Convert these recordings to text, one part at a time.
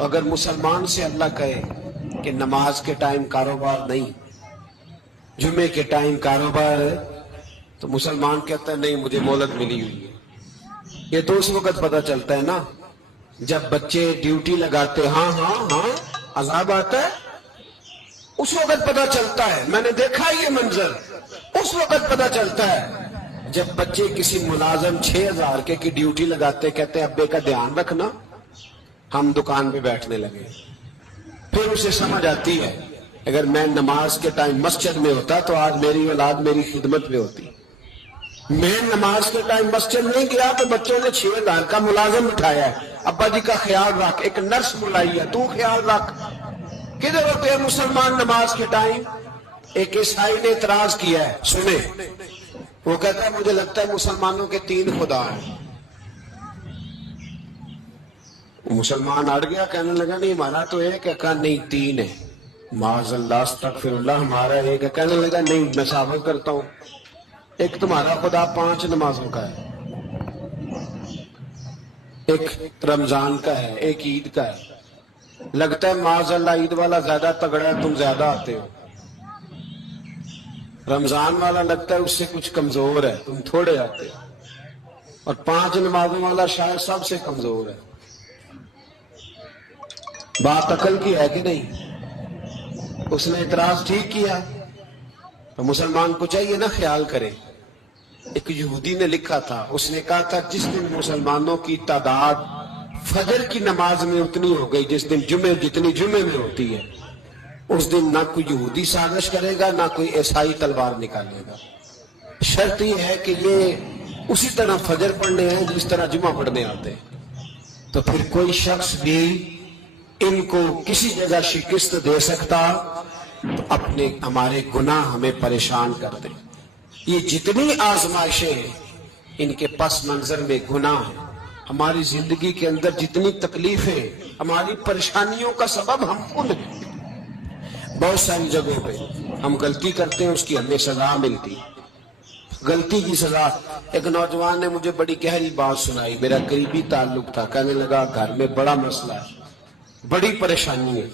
अगर मुसलमान से अल्लाह कहे कि नमाज के टाइम कारोबार नहीं, जुमे के टाइम कारोबार है, तो मुसलमान कहता है नहीं मुझे मोहलत मिली हुई है। ये तो उस वक्त पता चलता है ना जब बच्चे ड्यूटी लगाते, हाँ हाँ हाँ अजाब आता है, उस वक्त पता चलता है। मैंने देखा ये मंजर, उस वक्त पता चलता है जब बच्चे किसी मुलाजम 6000 के की ड्यूटी लगाते, कहते हैं अब्बे का ध्यान रखना, हम दुकान पे बैठने लगे। फिर उसे समझ आती है अगर मैं नमाज के टाइम मस्जिद में होता तो आज मेरी औलाद मेरी खिदमत में होती। मैं नमाज के टाइम मस्जिद नहीं गया तो बच्चों ने 6000 का मुलाजिम उठाया है, अब्बा जी का ख्याल रख, एक नर्स बुलाई है, तू ख्याल रख। किधर होते हैं मुसलमान नमाज के टाइम? एक ईसाई ने इतराज किया है, सुने, वो कहता है मुझे लगता है मुसलमानों के 3 खुदा हैं। मुसलमान अड़ गया, कहने लगा नहीं हमारा तो एक है, कहा नहीं 3 है। माज़अल्लाह अस्तग़फिरुल्लाह, हमारा एक है। कहने लगा नहीं मैं साबित करता हूं, एक तुम्हारा खुदा 5 नमाजों का है, एक रमजान का है, एक ईद का है। लगता है माज़अल्लाह ईद वाला ज्यादा तगड़ा है, तुम ज्यादा आते हो। रमजान वाला लगता है उससे कुछ कमजोर है, तुम थोड़े आते हो। और 5 नमाजों वाला शायद सबसे कमजोर है। बात अकल की है कि नहीं? उसने इतराज ठीक किया, तो मुसलमान को चाहिए ना ख्याल करे। एक यहूदी ने लिखा था, उसने कहा था जिस दिन मुसलमानों की तादाद फजर की नमाज में उतनी हो गई जिस दिन जुमे जितनी जुमे में होती है, उस दिन ना कोई यहूदी साजिश करेगा ना कोई ईसाई तलवार निकालेगा। शर्त यह है कि ये उसी तरह फजर पढ़ने हैं जिस तरह जुमा पढ़ने आते हैं। तो फिर कोई शख्स भी इनको किसी जगह शिकस्त दे सकता तो अपने हमारे गुनाह हमें परेशान कर दे। ये जितनी आजमाइशें हैं इनके पस मंजर में गुनाह है। हमारी जिंदगी के अंदर जितनी तकलीफें, हमारी परेशानियों का सबब हम खुद हैं। बहुत सारी जगहों पे हम गलती करते हैं, उसकी हमें सजा मिलती, गलती की सजा। एक नौजवान ने मुझे बड़ी गहरी बात सुनाई, मेरा करीबी ताल्लुक था। कहने लगा घर में बड़ा मसला है, बड़ी परेशानी है,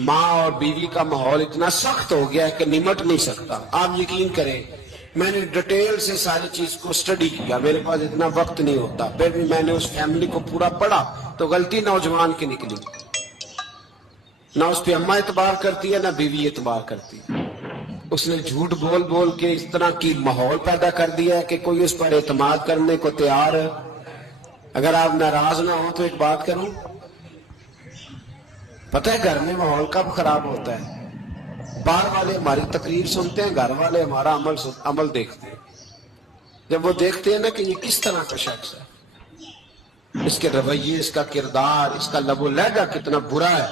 माँ और बीवी का माहौल इतना सख्त हो गया है कि निमट नहीं सकता। आप यकीन करें मैंने डिटेल से सारी चीज को स्टडी किया, मेरे पास इतना वक्त नहीं होता, फिर भी मैंने उस फैमिली को पूरा पढ़ा। तो गलती नौजवान की निकली, ना उस पे अम्मा एतबार करती है ना बीवी एतबार करती है। उसने झूठ बोल बोल के इस तरह की माहौल पैदा कर दिया है कि कोई उस पर एतमाद करने को तैयार है। अगर आप नाराज ना हो तो एक बात करूं, पता है घर में माहौल कब खराब होता है? बाहर वाले हमारी तकरीर सुनते हैं, घर वाले हमारा अमल देखते हैं। जब वो देखते हैं ना कि ये किस तरह का शख्स है, इसके रवैये, इसका किरदार, इसका लबो लहजा कितना बुरा है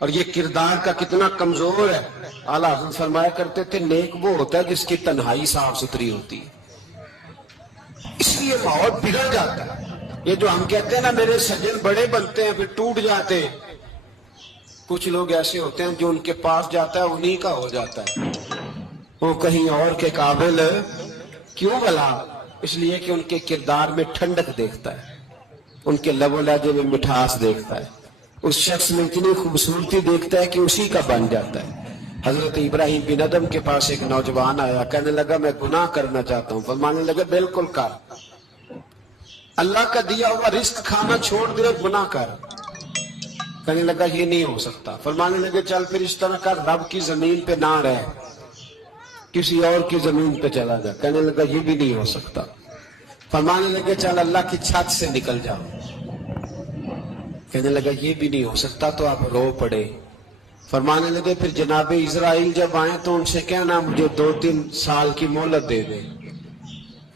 और ये किरदार का कितना कमजोर है। आला हज़रत फरमाया करते थे नेक वो होता है जिसकी तन्हाई साफ सुथरी होती है। इसलिए माहौल बिगड़ जाता है। ये जो हम कहते हैं ना मेरे सज्जन बड़े बनते हैं फिर टूट जाते हैं, कुछ लोग ऐसे होते हैं जो उनके पास जाता है उन्हीं का हो जाता है। वो कहीं और के काबिल क्यों भला? इसलिए कि उनके किरदार में ठंडक देखता है, उनके लबो लहजे में मिठास देखता है, उस शख्स में इतनी खूबसूरती देखता है कि उसी का बन जाता है। हजरत इब्राहिम बिन अदम के पास एक नौजवान आया, कहने लगा मैं गुनाह करना चाहता हूं। फरमाने लगे बिल्कुल कर, अल्लाह का दिया हुआ रिस्क खाना छोड़ दे, गुनाह कर। कहने लगा ये नहीं हो सकता। फरमाने लगे चल फिर इस तरह कर, रब की जमीन पे ना रह, किसी और की जमीन पे चला जा। कहने लगा ये भी नहीं हो सकता। फरमाने लगे चल अल्लाह की छत से निकल जाओ। कहने लगा ये भी नहीं हो सकता। तो आप रो पड़े। फरमाने लगे फिर जनाबे इजराइल जब आए तो उनसे कहना मुझे 2-3 साल की मोहलत दे दे,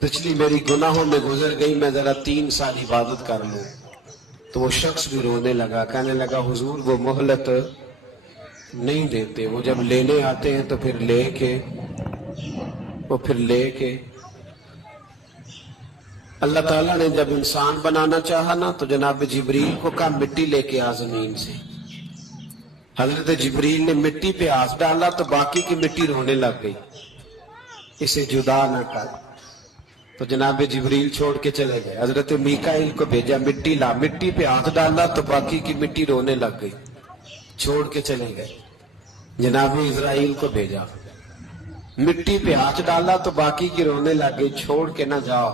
पिछली मेरी गुनाहों में गुजर गई, मैं जरा 3 साल इबादत कर लूं। तो वो शख्स भी रोने लगा, कहने लगा हुजूर वो मोहलत नहीं देते, वो जब लेने आते हैं तो फिर लेके अल्लाह ताला ने जब इंसान बनाना चाहा ना तो जनाब जिब्रील को कहा मिट्टी लेके आ जमीन से। हजरत जिब्रील ने मिट्टी पे हाथ डाला तो बाकी की मिट्टी रोने लग गई, इसे जुदा न कर, तो जनाब जिब्रील छोड़ के चले गए। हजरत मीकाइल को भेजा, मिट्टी ला, मिट्टी पे हाथ डाला तो बाकी की मिट्टी रोने लग गई, छोड़ के चले गए। जनाब इजराइल को भेजा, मिट्टी पे हाथ डाला तो बाकी की रोने लग गई, छोड़ के ना जाओ।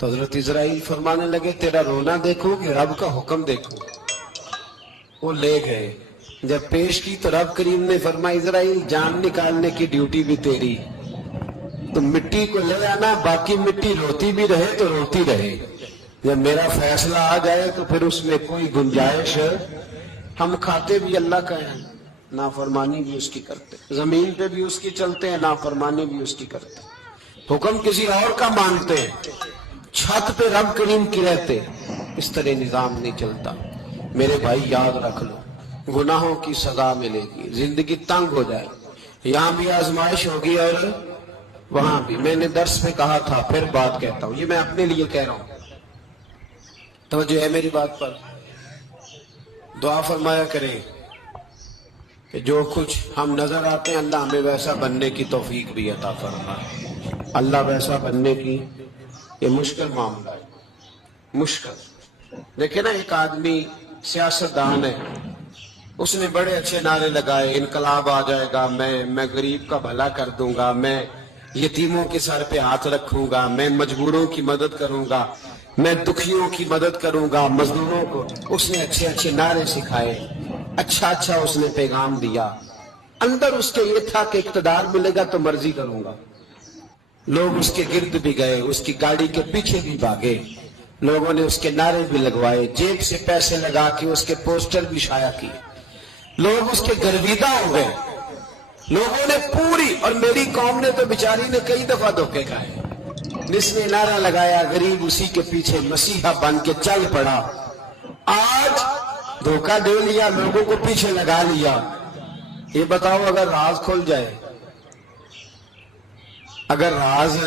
तो हजरत इजराइल फरमाने लगे तेरा रोना देखूं कि रब का हुक्म देखूं। वो ले गए, जब पेश की तो रब करीम ने फरमाया इजराइल जान निकालने की ड्यूटी भी तेरी, तो मिट्टी को ले आना, बाकी मिट्टी रोती भी रहे तो रोती रहे, जब मेरा फैसला आ जाए तो फिर उसमें कोई गुंजाइश। हम खाते भी अल्लाह का है, नाफरमानी भी उसकी करते, जमीन पे भी उसकी चलते हैं, नाफरमानी भी उसकी करते, हुक्म किसी और का मानते हैं, छत पे रब करीम की रहते। इस तरह निजाम नहीं चलता। मेरे भाई याद रख लो, गुनाहों की सजा मिलेगी, जिंदगी तंग हो जाए, यहां भी आजमाइश होगी और वहां भी। मैंने दर्स में कहा था, फिर बात कहता हूं, ये मैं अपने लिए कह रहा हूं, तवज्जो है मेरी बात पर। दुआ फरमाया करें कि जो कुछ हम नजर आते हैं अल्लाह हमें वैसा बनने की तौफीक भी अता फरमाए। अल्लाह वैसा बनने की, ये मुश्किल मामला है, मुश्किल। देखे ना, एक आदमी सियासतदान है, उसने बड़े अच्छे नारे लगाए, इनकलाब आ जाएगा, मैं गरीब का भला कर दूंगा, मैं यतीमों के सर पे हाथ रखूंगा, मैं मजबूरों की मदद करूंगा, मैं दुखियों की मदद करूंगा, मजदूरों को। उसने अच्छे अच्छे नारे सिखाए, अच्छा अच्छा उसने पैगाम दिया, अंदर उसके ये था कि इक्तदार मिलेगा तो मर्जी करूंगा। लोग उसके गिर्द भी गए, उसकी गाड़ी के पीछे भी भागे, लोगों ने उसके नारे भी लगवाए, जेब से पैसे लगा के उसके पोस्टर भी शाया किए, लोग उसके गर्विदा हो गए। लोगों ने पूरी, और मेरी कौम ने तो बेचारी ने कई दफा धोखे खाए, जिसने नारा लगाया गरीब उसी के पीछे मसीहा बन के चल पड़ा। आज धोखा दे लिया, लोगों को पीछे लगा लिया। ये बताओ अगर राज खुल जाए, अगर राज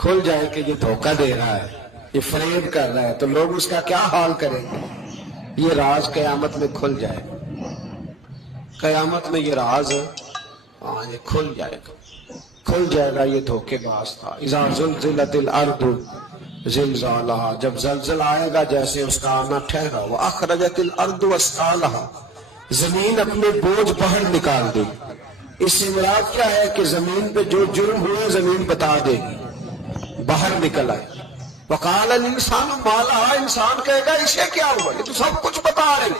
खुल जाए कि ये धोखा दे रहा है, ये फरेब कर रहा है, तो लोग उसका क्या हाल करेंगे। ये राज कयामत में खुल जाए, कयामत में ये राज ये खुल जाएगा, खुल जाएगा। ये धोखेबाज था। इज़ा ज़ुलज़िलतिल अर्दु ज़िलज़ालहा, जब ज़लज़ला आएगा जैसे उसका आना ठहरा, व अख़रजतिल अर्दु अस्क़ालहा, जमीन अपने बोझ बाहर निकाल देगी। इससे मुराद क्या है कि जमीन पे जो जुर्म हुए जमीन बता देगी, बाहर निकल आए। वक़ाल इंसान माला, इंसान कहेगा इसे क्या हुआ, ये तो सब कुछ बता रही,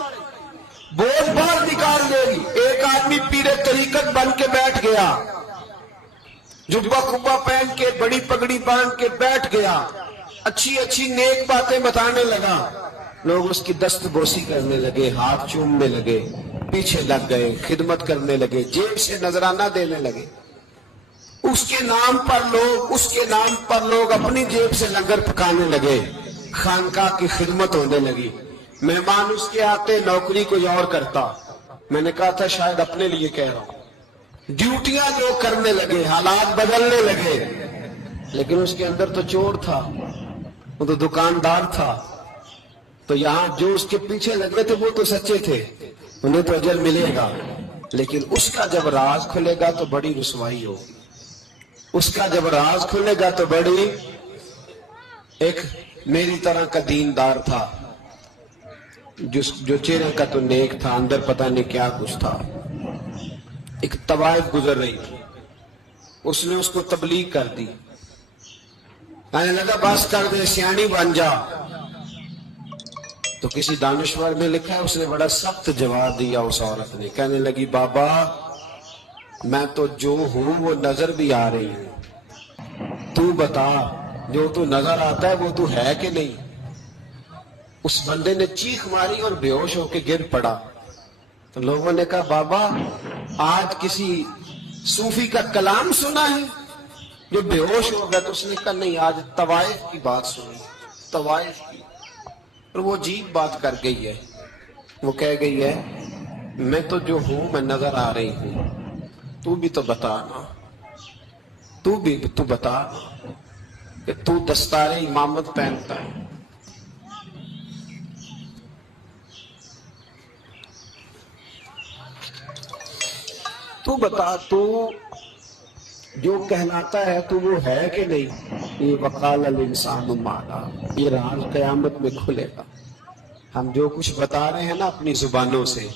बोझ बाहर निकाल देगी। एक आदमी पीरे तरीकत बन के बैठ गया, जुब्बा कुब्बा पहन के, बड़ी पगड़ी बांध के बैठ गया, अच्छी अच्छी नेक बातें बताने लगा, लोग उसकी दस्तबोसी करने लगे, हाथ चूमने लगे, पीछे लग गए, खिदमत करने लगे, जेब से नजराना देने लगे। उसके नाम पर लोग अपनी जेब से लंगर पकाने लगे, खानका की खिदमत होने लगी, मेहमान उसके आते, नौकरी कोई और करता। मैंने कहा था शायद अपने लिए कह रहा हूं, ड्यूटियां लोग करने लगे, हालात बदलने लगे, लेकिन उसके अंदर तो चोर था, वो तो दुकानदार था। तो यहां जो उसके पीछे लगे थे वो तो सच्चे थे, उन्हें तो अजर मिलेगा, लेकिन उसका जब राज खुलेगा तो बड़ी रुसवाई होगी। उसका जब राज खुलेगा तो बड़ी, एक मेरी तरह का दीनदार था, जो चेहरे का तो नेक था, अंदर पता नहीं क्या कुछ था। एक तवाइफ गुजर रही थी, उसने उसको तबलीग कर दी, कहने लगा बस कर दे, सियानी बन जा। तो किसी दानिश्वर में लिखा है, उसने बड़ा सख्त जवाब दिया उस औरत ने, कहने लगी बाबा मैं तो जो हूं वो नजर भी आ रही हूं, तू बता जो तू नजर आता है वो तू है कि नहीं। उस बंदे ने चीख मारी और बेहोश होकर गिर पड़ा। तो लोगों ने कहा बाबा आज किसी सूफी का कलाम सुना है जो बेहोश हो गया। तो उसने कहा नहीं, आज तवाइफ की बात सुनी, तवाइफ की। और वो अजीब बात कर गई है, वो कह गई है मैं तो जो हूं मैं नजर आ रही हूं, तू भी तो बता ना, तू बता कि तू दस्तारे इमामत पहनता है, तू बता, तू जो कहलाता है तू वो है कि नहीं। یہ وقال الانسان ما لا، یہ راز قیامت میں کھلے گا۔ ہم جو کچھ بتا رہے ہیں نا اپنی زبانوں سے،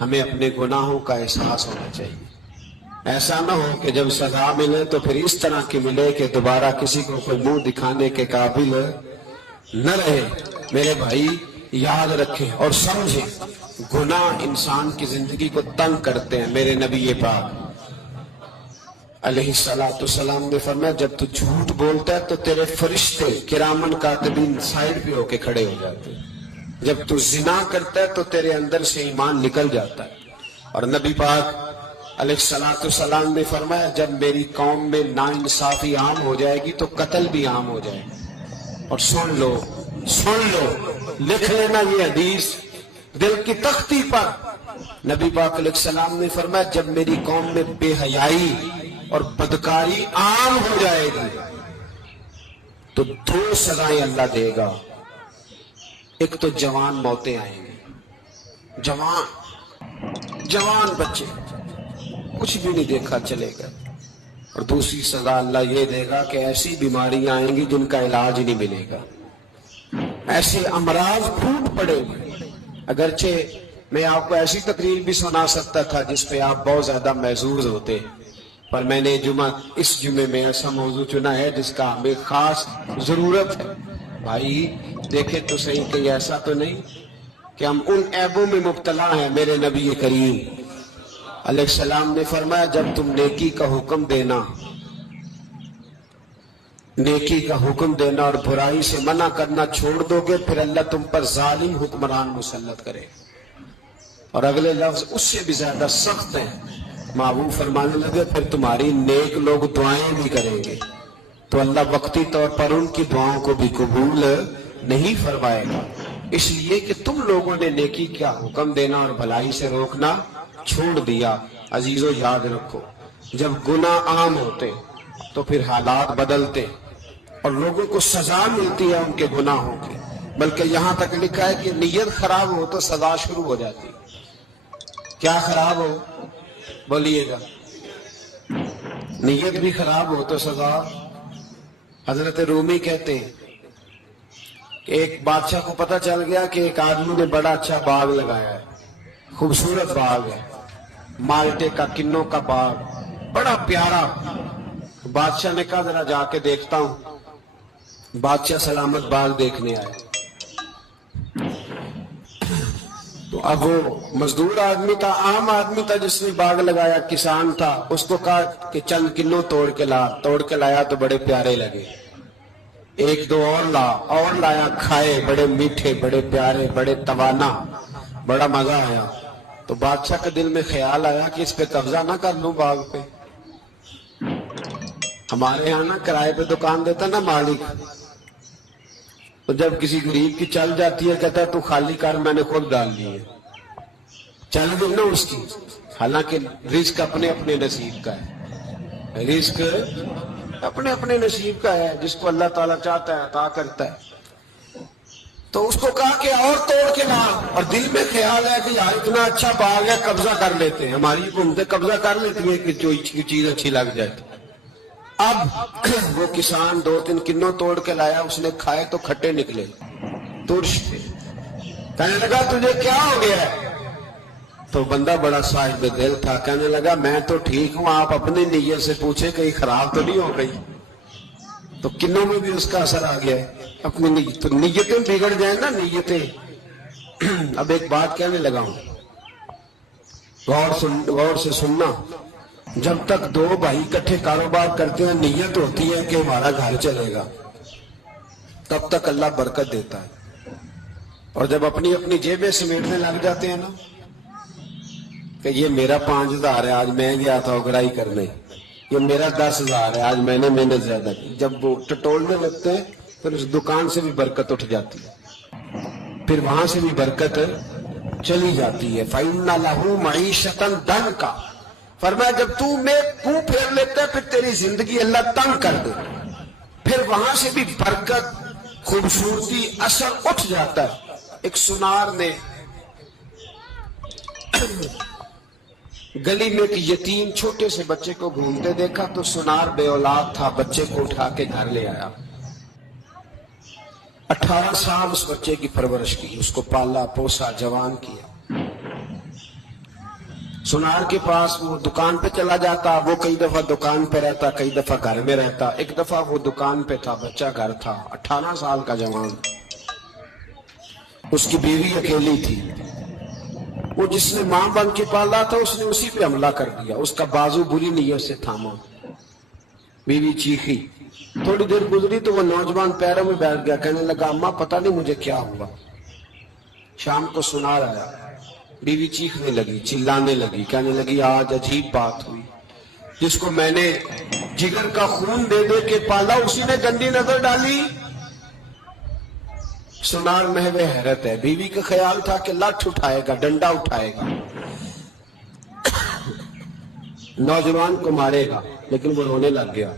ہمیں اپنے گناہوں کا احساس ہونا چاہیے۔ ایسا نہ ہو کہ جب سزا ملے تو پھر اس طرح کی ملے کہ دوبارہ کسی کو کوئی منہ دکھانے کے قابل نہ رہے۔ میرے بھائی یاد رکھیں اور سمجھیں، گناہ انسان کی زندگی کو تنگ کرتے ہیں۔ میرے نبی پاک علیہ السلام نے فرمایا جب تو جھوٹ بولتا ہے تو تیرے فرشتے کرامن کاتبین سائڈ پہ ہو کے کھڑے ہو جاتے ہیں، جب تو زنا کرتا ہے تو تیرے اندر سے ایمان نکل جاتا ہے۔ اور نبی پاک علیہ السلام نے فرمایا جب میری قوم میں ناانصافی عام ہو جائے گی تو قتل بھی عام ہو جائے گا۔ اور سن لو لکھ لینا یہ حدیث دل کی تختی پر، نبی پاک علیہ السلام نے فرمایا جب میری قوم میں بے حیائی اور بدکاری عام ہو جائے گی تو 2 سزائیں اللہ دے گا۔ ایک تو جوان موتیں آئیں گی، جوان بچے کچھ بھی نہیں دیکھا چلے گا۔ اور دوسری سزا اللہ یہ دے گا کہ ایسی بیماریاں آئیں گی جن کا علاج نہیں ملے گا، ایسے امراض پھوٹ پڑے گے۔ اگرچہ میں آپ کو ایسی تقریر بھی سنا سکتا تھا جس پہ آپ بہت زیادہ محظوظ ہوتے، پر میں نے اس جمعے میں ایسا موضوع چنا ہے جس کا ہمیں خاص ضرورت ہے۔ بھائی دیکھیں تو صحیح کہ ایسا تو نہیں کہ ہم ان عیبوں میں مبتلا ہیں۔ میرے نبی کریم علیہ السلام نے فرمایا جب تم نیکی کا حکم دینا اور برائی سے منع کرنا چھوڑ دو گے پھر اللہ تم پر ظالم حکمران مسلط کرے۔ اور اگلے لفظ اس سے بھی زیادہ سخت ہیں، محبوب فرمانے لگے پھر تمہاری نیک لوگ دعائیں بھی کریں گے تو اللہ وقتی طور پر ان کی دعاؤں کو بھی قبول نہیں فرمائے گا، اس لیے کہ تم لوگوں نے نیکی کا حکم دینا اور بھلائی سے روکنا چھوڑ دیا۔ عزیزو یاد رکھو جب گناہ عام ہوتے تو پھر حالات بدلتے اور لوگوں کو سزا ملتی ہے ان کے گناہوں کی، بلکہ یہاں تک لکھا ہے کہ نیت خراب ہو تو سزا شروع ہو جاتی۔ کیا خراب ہو؟ بولیے گا۔ نیت بھی خراب ہو تو سزا۔ حضرت رومی کہتے ہیں کہ ایک بادشاہ کو پتہ چل گیا کہ ایک آدمی نے بڑا اچھا باغ لگایا ہے، خوبصورت باغ ہے، مالٹے کا کنوں کا باغ بڑا پیارا۔ بادشاہ نے کہا ذرا جا کے دیکھتا ہوں۔ بادشاہ سلامت باغ دیکھنے آئے تو اب وہ مزدور آدمی تھا، عام آدمی تھا جس نے باغ لگایا، کسان تھا، اس کو کہا کہ چند کنوں توڑ کے لایا تو بڑے پیارے لگے، ایک دو اور لایا، کھائے، بڑے میٹھے، بڑے پیارے، بڑے توانا، بڑا مزہ آیا۔ تو بادشاہ کے دل میں خیال آیا کہ اس پہ قبضہ نہ کر لوں باغ پہ۔ ہمارے یہاں نا کرائے پہ دکان دیتا نا مالک، تو جب کسی غریب کی چل جاتی ہے کہتا ہے تو خالی کر، میں نے خود ڈال لی ہے، چل گئی نا اس کی۔ حالانکہ رزق اپنے اپنے نصیب کا ہے، رزق اپنے اپنے نصیب کا ہے، جس کو اللہ تعالیٰ چاہتا ہے عطا کرتا ہے۔ تو اس کو کہا کہ اور توڑ کے لا، اور دل میں خیال ہے کہ یار اتنا اچھا باغ ہے قبضہ کر لیتے ہیں، ہماری حکومتیں قبضہ کر لیتی ہیں کہ جو چیز اچھی لگ جائے۔ اب وہ کسان 2-3 کنوں توڑ کے لایا، اس نے کھائے تو کھٹے نکلے، ترش تھے۔ کہنے لگا تجھے کیا ہو گیا ہے؟ تو بندہ بڑا صاحب دل تھا، کہنے لگا میں تو ٹھیک ہوں، آپ اپنی نیت سے پوچھیں کہیں خراب تو نہیں ہو گئی۔ تو کنوں میں بھی اس کا اثر آ گیا ہے، اپنی نیت، تو نیتیں بگڑ جائیں نا نیتیں۔ اب ایک بات کہنے لگا ہوں، غور سے سننا، جب تک 2 بھائی اکٹھے کاروبار کرتے ہیں نیت ہوتی ہے کہ ہمارا گھر چلے گا، تب تک اللہ برکت دیتا ہے۔ اور جب اپنی اپنی جیبیں سمیٹنے لگ جاتے ہیں نا کہ یہ میرا 5,000 ہے آج میں گیا تھا اگرائی کرنے، یہ میرا 10,000 ہے آج میں نے محنت زیادہ کی، جب وہ ٹٹولنے لگتے ہیں پھر اس دکان سے بھی برکت اٹھ جاتی ہے، پھر وہاں سے بھی برکت چلی جاتی ہے۔ فَإِنَّ لَهُ مَعِيشَةً ضَنْكَ، فرمایا جب تو میں منہ پھیر لیتا ہے پھر تیری زندگی اللہ تنگ کر دے، پھر وہاں سے بھی برکت، خوبصورتی، اثر اٹھ جاتا ہے۔ ایک سنار نے गली में एक यतीम छोटे से बच्चे को घूमते देखा तो सुनार बे औलाद था, बच्चे को उठा के घर ले आया। 18 साल उस बच्चे की परवरिश की, उसको पाला पोसा जवान किया। सुनार के पास वो दुकान पे चला जाता, वो कई दफा दुकान पे रहता, कई दफा घर में रहता। एक दफा वो दुकान पे था, बच्चा घर था, 18 साल का जवान। उसकी बीवी अकेली थी। वो जिसने मां बन के पाला था उसने उसी पे हमला कर दिया, उसका बाजू बुरी नीयत से थामा। बीवी चीखी, थोड़ी देर गुजरी तो वो नौजवान पैरों में बैठ गया, कहने लगा अम्मा पता नहीं मुझे क्या हुआ। शाम को सुनार आया, बीवी चीखने लगी, चिल्लाने लगी, कहने लगी आज अजीब बात हुई, जिसको मैंने जिगर का खून दे दे के पाला उसी ने गंदी नजर डाली। सुनार महवे हैरत है। बीवी का ख्याल था कि लाठ उठाएगा, डंडा उठाएगा, नौजवान को मारेगा, लेकिन वो रोने लग गया।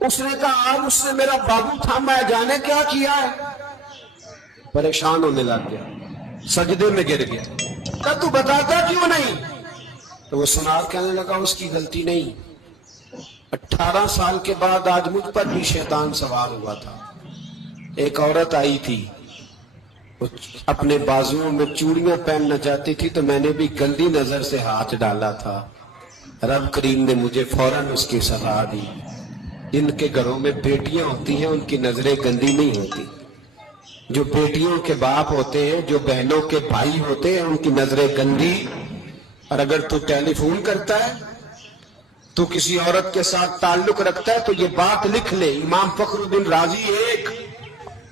उसने कहा आज उसने मेरा बाबू था, मैं जाने क्या किया है। परेशान होने लग गया, सजदे में गिर गया, क्या तू बताता क्यों नहीं? तो वो सुनार कहने लगा उसकी गलती नहीं, 18 साल के बाद आज मुझ पर भी शैतान सवार हुआ था। एक औरत आई थी, वो अपने बाजुओं में चूड़ियां पहनना चाहती थी, तो मैंने भी गंदी नजर से हाथ डाला था। रब करीम ने मुझे फौरन उसकी सजा दी। जिनके घरों में बेटियां होती हैं उनकी नजरें गंदी नहीं होती। जो बेटियों के बाप होते हैं, जो बहनों के भाई होते हैं, उनकी नजरें गंदी। और अगर तू टेलीफोन करता है, तू किसी औरत के साथ ताल्लुक रखता है, तो ये बात लिख ले, इमाम फखरुद्दीन राजी 1,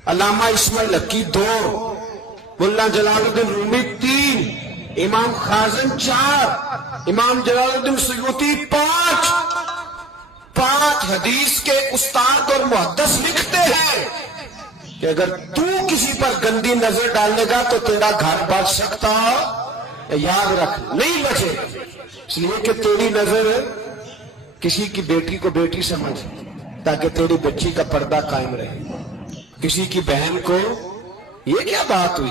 अल्लामा इस्माइल हकी 2, मुल्ला जलालुद्दीन रूमी 3, इमाम खाजिम 4, इमाम जलालुद्दीन सुयूती 5 हदीस के उस्ताद और मुहद्दिस लिखते हैं कि अगर तू किसी पर गंदी नजर डालेगा तो तेरा घर बच सकता, याद रख नहीं बचे। इसलिए कि तेरी नजर किसी की बेटी को बेटी समझ, ताकि तेरी बच्ची का पर्दा कायम रहे। किसी की बहन को, ये क्या बात हुई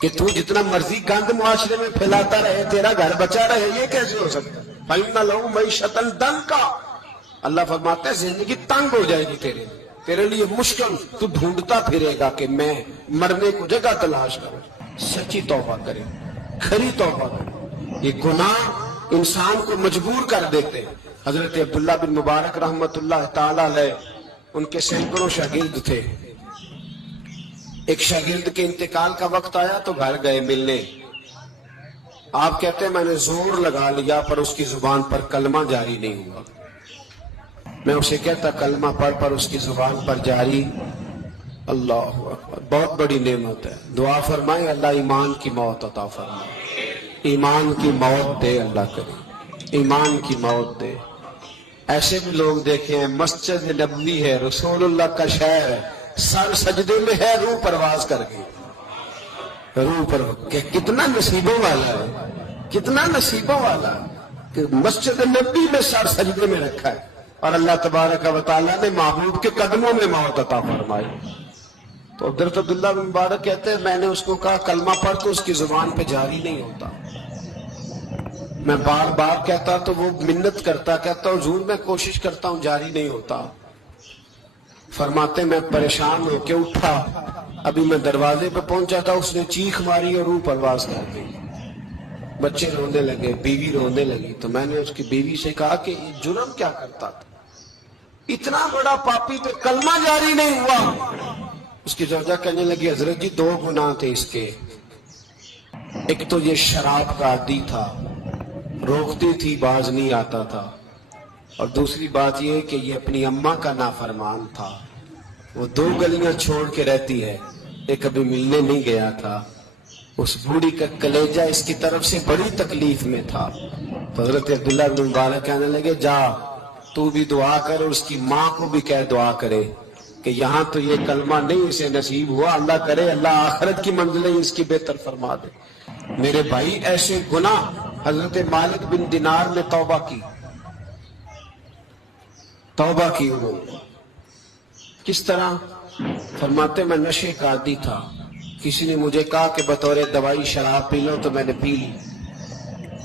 कि तू जितना मर्जी गंद मुआशरे में फैलाता रहे तेरा घर बचा रहे, ये कैसे हो सकता है? फइन्ना लहू मईशतन दंका, अल्लाह फरमाता है जिंदगी तंग हो जाएगी तेरे लिए मुश्किल, तू ढूंढता फिरेगा कि मैं मरने को जगह तलाश करूं। सच्ची तौबा करे, खरी तौबा करे। ये गुनाह इंसान को मजबूर कर देते हैं। हजरत अब्दुल्ला बिन मुबारक रहमतुल्लाह ताला अलैह, उनके सैकड़ों शागिर्द थे। एक शागिर्द के इंतकाल का वक्त आया तो घर गए मिलने। आप कहते हैं मैंने जोर लगा लिया पर उसकी जुबान पर कलमा जारी नहीं हुआ। मैं उसे कहता कलमा पढ़, पर उसकी जुबान पर जारी। अल्लाह अकबर, बहुत बड़ी नेमत है। दुआ फरमाए अल्लाह ईमान की मौत अता फरमाए, ईमान की मौत दे अल्लाह करे, ईमान की मौत दे। ऐसे भी लोग देखे हैं, मस्जिद नबवी है, रसूलुल्लाह का शहर है, सर सजदे में है, रूह परवाज कर गई। रूह पर कितना नसीबों वाला है, कितना नसीबों वाला कि मस्जिद नबवी में सर सजदे में रखा है और अल्लाह तबारक व तआला ने महबूब के कदमों में मौत अता फरमाई। तो हज़रत अब्दुल्ला बिन मुबारक कहते हैं मैंने उसको कहा कलमा पढ़, तो उसकी जुबान पे जारी नहीं होता। मैं बार बार कहता तो वो मिन्नत करता, कहता हुजूर मैं कोशिश करता हूं, जारी नहीं होता। फरमाते मैं परेशान होकर उठा, अभी मैं दरवाजे पे पहुंचा था, उसने चीख मारी और रूह परवाज कर गई। बच्चे रोने लगे, बीवी रोने लगी। तो मैंने उसकी बीवी से कहा कि ये जुर्म क्या करता था, इतना बड़ा पापी पे कलमा जारी नहीं हुआ। उसकी जौजा कहने लगी हजरत जी 2 गुनाह थे इसके। एक तो ये शराब का आदी था, रोकती थी बाज नहीं आता था, और दूसरी बात यह कि ये अपनी अम्मा का नाफरमान था। वो 2 गलियां छोड़ के रहती है, ये कभी मिलने नहीं गया था। उस बूढ़ी का कलेजा इसकी तरफ से बड़ी तकलीफ में था। तो हजरत अब्दुल्ला बिन मुबारक कहने लगे जा तू भी दुआ कर और उसकी माँ को भी कह दुआ करे कि यहाँ तो ये कलमा नहीं इसे नसीब हुआ, अल्लाह करे अल्लाह आखिरत की मंजिलें इसकी बेहतर फरमा दे। मेरे भाई ऐसे गुनाह, हजरत मालिक बिन दिनार ने तौबा की उन्होंने। किस तरह? फरमाते मैं नशे का आदी था, किसी ने मुझे कहा कि बतौर दवाई शराब पी लो, तो मैंने पी ली।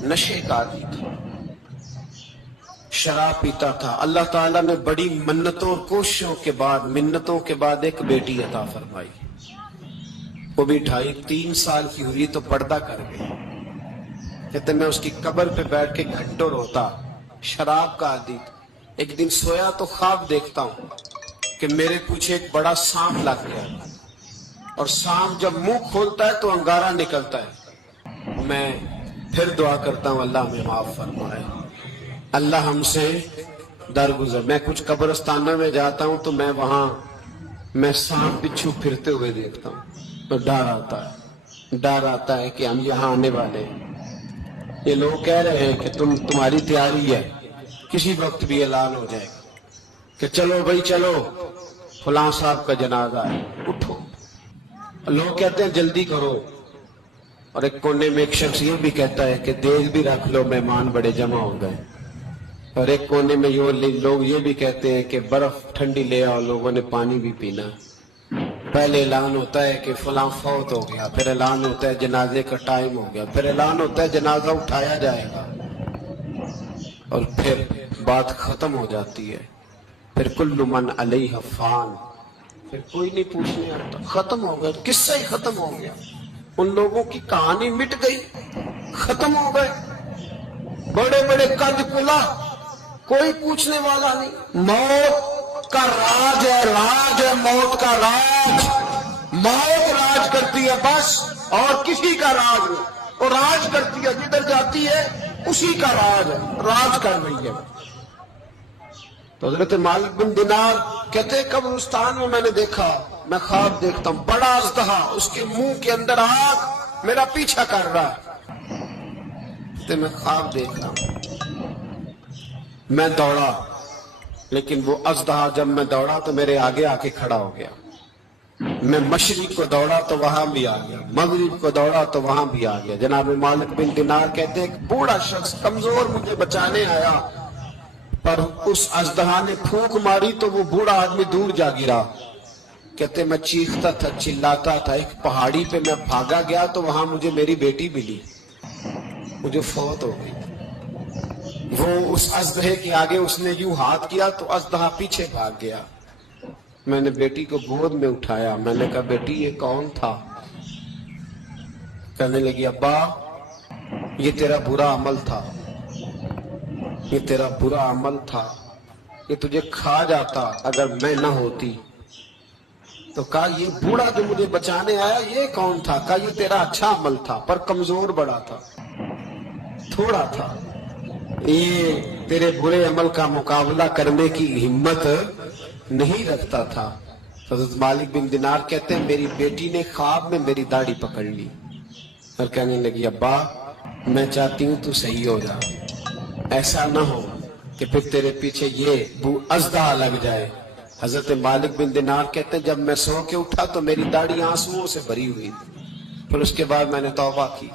نشے کا عادی تھا، شراب پیتا تھا. اللہ تعالیٰ نے بڑی منتوں اور کوششوں کے بعد، منتوں کے بعد ایک بیٹی عطا فرمائی. وہ بھی 2.5-3 سال کی ہوئی تو پردہ کر گئی. کہتے میں اس کی قبر پہ بیٹھ کے گھنٹوں روتا. شراب کا عادی تھا. ایک دن سویا تو خواب دیکھتا ہوں کہ میرے پیچھے ایک بڑا سانپ لگ گیا، اور سانپ جب منہ کھولتا ہے تو انگارہ نکلتا ہے. میں پھر دعا کرتا ہوں اللہ ہمیں معاف فرمائے، اللہ ہم سے درگزر. میں کچھ قبرستانوں میں جاتا ہوں تو میں وہاں سانپ بچھو پھرتے ہوئے دیکھتا ہوں تو ڈر آتا ہے کہ ہم یہاں آنے والے ہیں. یہ لوگ کہہ رہے ہیں کہ تمہاری تیاری ہے، کسی وقت بھی اعلان ہو جائے گا کہ چلو بھائی چلو فلاں صاحب کا جنازہ ہے، اٹھو. لوگ کہتے ہیں جلدی کرو، اور ایک کونے میں ایک شخص یہ بھی کہتا ہے کہ دیگ بھی رکھ لو، مہمان بڑے جمع ہو گئے. اور ایک کونے میں لوگ یہ بھی کہتے ہیں کہ برف ٹھنڈی لے آؤ، لوگوں نے پانی بھی پینا. پہلے اعلان ہوتا ہے کہ فلاں فوت ہو گیا، پھر اعلان ہوتا ہے جنازے کا ٹائم ہو گیا، پھر اعلان ہوتا ہے جنازہ اٹھایا جائے گا، اور پھر بات ختم ہو جاتی ہے. پھر کل من علیہ فان، پھر کوئی نہیں پوچھنے آتا. ختم ہو گیا، قصہ ہی ختم ہو گیا. ان لوگوں کی کہانی مٹ گئی، ختم ہو گئے. بڑے بڑے قد کلا، کوئی پوچھنے والا نہیں. موت کا راج ہے موت کا راج. موت راج کرتی ہے بس، اور کسی کا راج نہیں. اور راج کرتی ہے، جدھر جاتی ہے اسی کا راج ہے، راج کر رہی ہے. تو حضرت مالک بن دینار کہتے قبرستان میں نے دیکھا، میں خواب دیکھتا ہوں بڑا اژدہا، اس کے منہ کے اندر آگ میرا پیچھا کر رہا ہے. تو میں خواب دیکھ رہا ہوں. میں دوڑا، لیکن وہ اژدہا جب میں دوڑا تو میرے آگے آ کے کھڑا ہو گیا. میں مشرق کو دوڑا تو وہاں بھی آ گیا، مغرب کو دوڑا تو وہاں بھی آ گیا. جناب مالک بن دینار کہتے ہیں ایک بوڑھا شخص کمزور مجھے بچانے آیا، پر اس اژدہا نے پھونک ماری تو وہ بوڑھا آدمی دور جا گرا. کہتے میں چیختا تھا، چلاتا تھا. ایک پہاڑی پہ میں بھاگا گیا تو وہاں مجھے میری بیٹی ملی، مجھے فوت ہو گئی. وہ اس اژدہے کے آگے اس نے یوں ہاتھ کیا تو اژدہا پیچھے بھاگ گیا. میں نے بیٹی کو گود میں اٹھایا. میں نے کہا بیٹی یہ کون تھا؟ کہنے لگی ابا یہ تیرا برا عمل تھا، یہ تیرا برا عمل تھا، یہ تجھے کھا جاتا اگر میں نہ ہوتی. تو کہا یہ بوڑھا جو مجھے بچانے آیا یہ کون تھا؟ کہا یہ تیرا اچھا عمل تھا، پر کمزور بڑا تھا، تھوڑا تھا. یہ تیرے برے عمل کا مقابلہ کرنے کی ہمت نہیں رکھتا تھا. حضرت مالک بن دینار کہتے ہیں میری بیٹی نے خواب میں میری داڑھی پکڑ لی اور کہنے لگی ابا میں چاہتی ہوں تو صحیح ہو جا، ایسا نہ ہو کہ پھر تیرے پیچھے یہ اژدہا لگ جائے. حضرت مالک بن دینار کہتے ہیں جب میں سو کے اٹھا تو میری داڑھی آنسوؤں سے بھری ہوئی تھی. پھر اس کے بعد میں نے توبہ کی،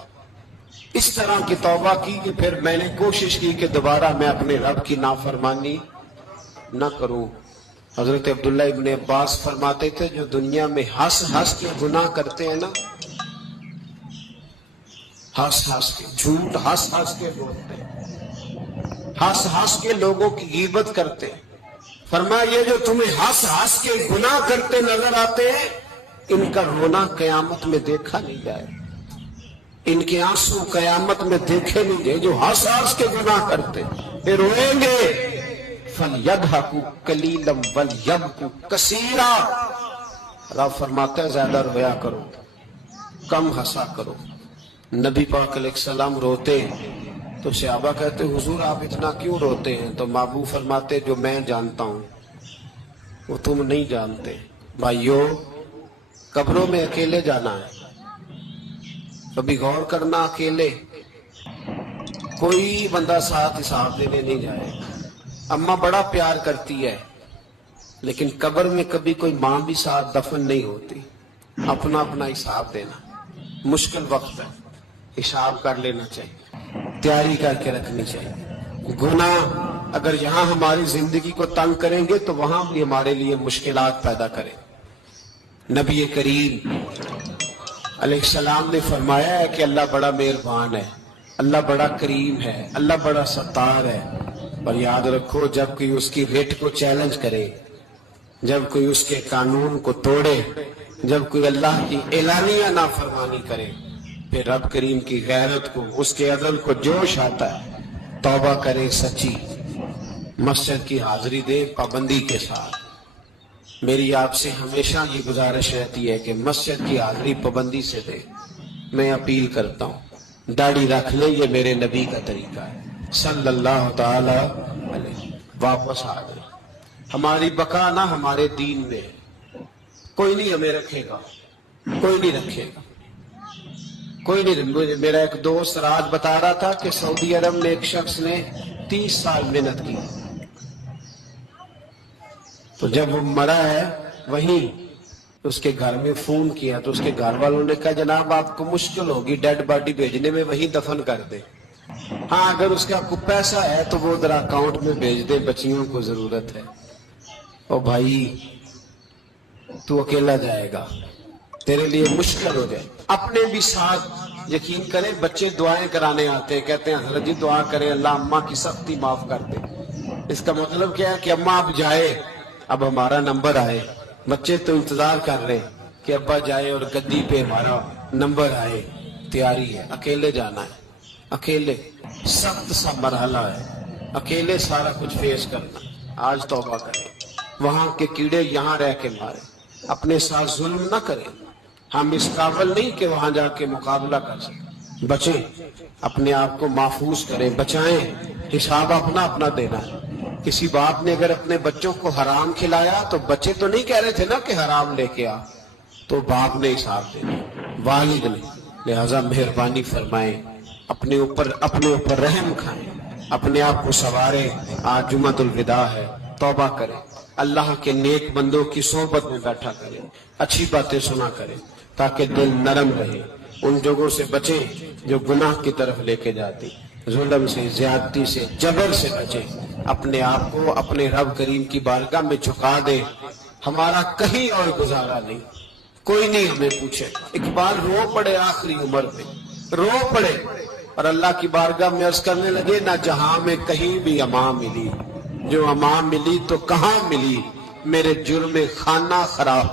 اس طرح کی توبہ کی کہ پھر میں نے کوشش کی کہ دوبارہ میں اپنے رب کی نافرمانی نہ کروں. حضرت عبداللہ ابن عباس فرماتے تھے جو دنیا میں ہنس ہنس کے گناہ کرتے ہیں نا، ہنس ہنس کے جھوٹ ہنس ہنس کے بولتے ہیں، ہنس ہنس کے لوگوں کی غیبت کرتے ہیں، فرمایا یہ جو تمہیں ہنس ہنس کے گناہ کرتے نظر آتے ہیں ان کا رونا قیامت میں دیکھا نہیں جائے، ان کے آنسو قیامت میں دیکھے نہیں جائے. جو ہنس ہنس کے گناہ کرتے پھر روئیں گے فَلْيَضْحَكُوا قَلِيلًا وَلْيَبْكُوا كَثِيرًا. رب فرماتا ہے زیادہ رویا کرو، کم ہنسا کرو. نبی پاک علیہ السلام روتے تو صحابہ کہتے حضور آپ اتنا کیوں روتے ہیں؟ تو محبوب فرماتے جو میں جانتا ہوں وہ تم نہیں جانتے. بھائیو قبروں میں اکیلے جانا ہے، کبھی غور کرنا اکیلے، کوئی بندہ ساتھ حساب دینے نہیں جائے. اماں بڑا پیار کرتی ہے لیکن قبر میں کبھی کوئی ماں بھی ساتھ دفن نہیں ہوتی. اپنا اپنا حساب دینا مشکل وقت ہے، حساب کر لینا چاہیے، تیاری کر کے رکھنی چاہیے. گناہ اگر یہاں ہماری زندگی کو تنگ کریں گے تو وہاں بھی ہمارے لیے مشکلات پیدا کریں. نبی کریم علیہ السلام نے فرمایا ہے کہ اللہ بڑا مہربان ہے، اللہ بڑا کریم ہے، اللہ بڑا ستار ہے. اور یاد رکھو جب کوئی اس کی ریٹ کو چیلنج کرے، جب کوئی اس کے قانون کو توڑے، جب کوئی اللہ کی اعلانیہ نافرمانی کرے، پھر رب کریم کی غیرت کو، اس کے عدل کو جوش آتا ہے. توبہ کرے سچی، مسجد کی حاضری دے پابندی کے ساتھ. میری آپ سے ہمیشہ یہ گزارش رہتی ہے کہ مسجد کی حاضری پابندی سے دے. میں اپیل کرتا ہوں داڑھی رکھ لیں، یہ میرے نبی کا طریقہ ہے صلی اللہ تعالی علیہ. واپس آ گئے. ہماری بقا نہ ہمارے دین میں، کوئی نہیں ہمیں رکھے گا، کوئی نہیں رکھے گا، کوئی نہیں. میرا ایک دوست راج بتا رہا تھا کہ سعودی عرب میں ایک شخص نے 30 سال محنت کی، تو جب وہ مرا ہے وہیں اس کے گھر میں فون کیا تو اس کے گھر والوں نے کہا جناب آپ کو مشکل ہوگی ڈیڈ باڈی بھیجنے میں، وہیں دفن کر دیں. ہاں اگر اس کا کوئی پیسہ ہے تو وہ ذرا اکاؤنٹ میں بھیج دے، بچیوں کو ضرورت ہے. او بھائی تو اکیلا جائے گا، تیرے لیے مشکل ہو جائے. اپنے بھی ساتھ یقین کریں، بچے دعائیں کرانے آتے ہیں، کہتے ہیں حضرت جی دعا کریں اللہ اماں کی سختی معاف کر دے. اس کا مطلب کیا ہے کہ اماں اب جائے، اب ہمارا نمبر آئے. بچے تو انتظار کر رہے کہ ابا جائے اور گدی پہ ہمارا نمبر آئے. تیاری ہے، اکیلے جانا ہے، اکیلے. سخت سا مرحلہ ہے، اکیلے سارا کچھ فیس کرنا. آج توبہ کریں، وہاں کے کیڑے یہاں رہ کے مارے. اپنے ساتھ ظلم نہ کریں. ہم اس قابل نہیں کہ وہاں جا کے مقابلہ کر سکیں. بچیں، اپنے آپ کو محفوظ کریں، بچائیں. حساب اپنا اپنا دینا ہے. کسی باپ نے اگر اپنے بچوں کو حرام کھلایا تو بچے تو نہیں کہہ رہے تھے نا کہ حرام لے کے آ، تو باپ نے حساب دینا، والد نے. لہذا مہربانی فرمائیں، اپنے اوپر رحم کھائیں، اپنے آپ کو سنواریں. آج جمعۃ الوداع ہے، توبہ کریں، اللہ کے نیک بندوں کی صحبت میں بیٹھا کریں، اچھی باتیں سنا کریں تاکہ دل نرم رہے. ان جگہوں سے بچیں جو گناہ کی طرف لے کے جاتی. ظلم سے، زیادتی سے، جبر سے بچیں. اپنے آپ کو اپنے رب کریم کی بارگاہ میں جھکا دیں. ہمارا کہیں اور گزارا نہیں، کوئی نہیں ہمیں پوچھے. اقبال رو پڑے آخری عمر میں، رو پڑے اور اللہ کی بارگاہ میں عرض کرنے لگے نہ جہاں میں کہیں بھی امان ملی، جو امان ملی تو کہاں ملی، میرے جرم خانہ خراب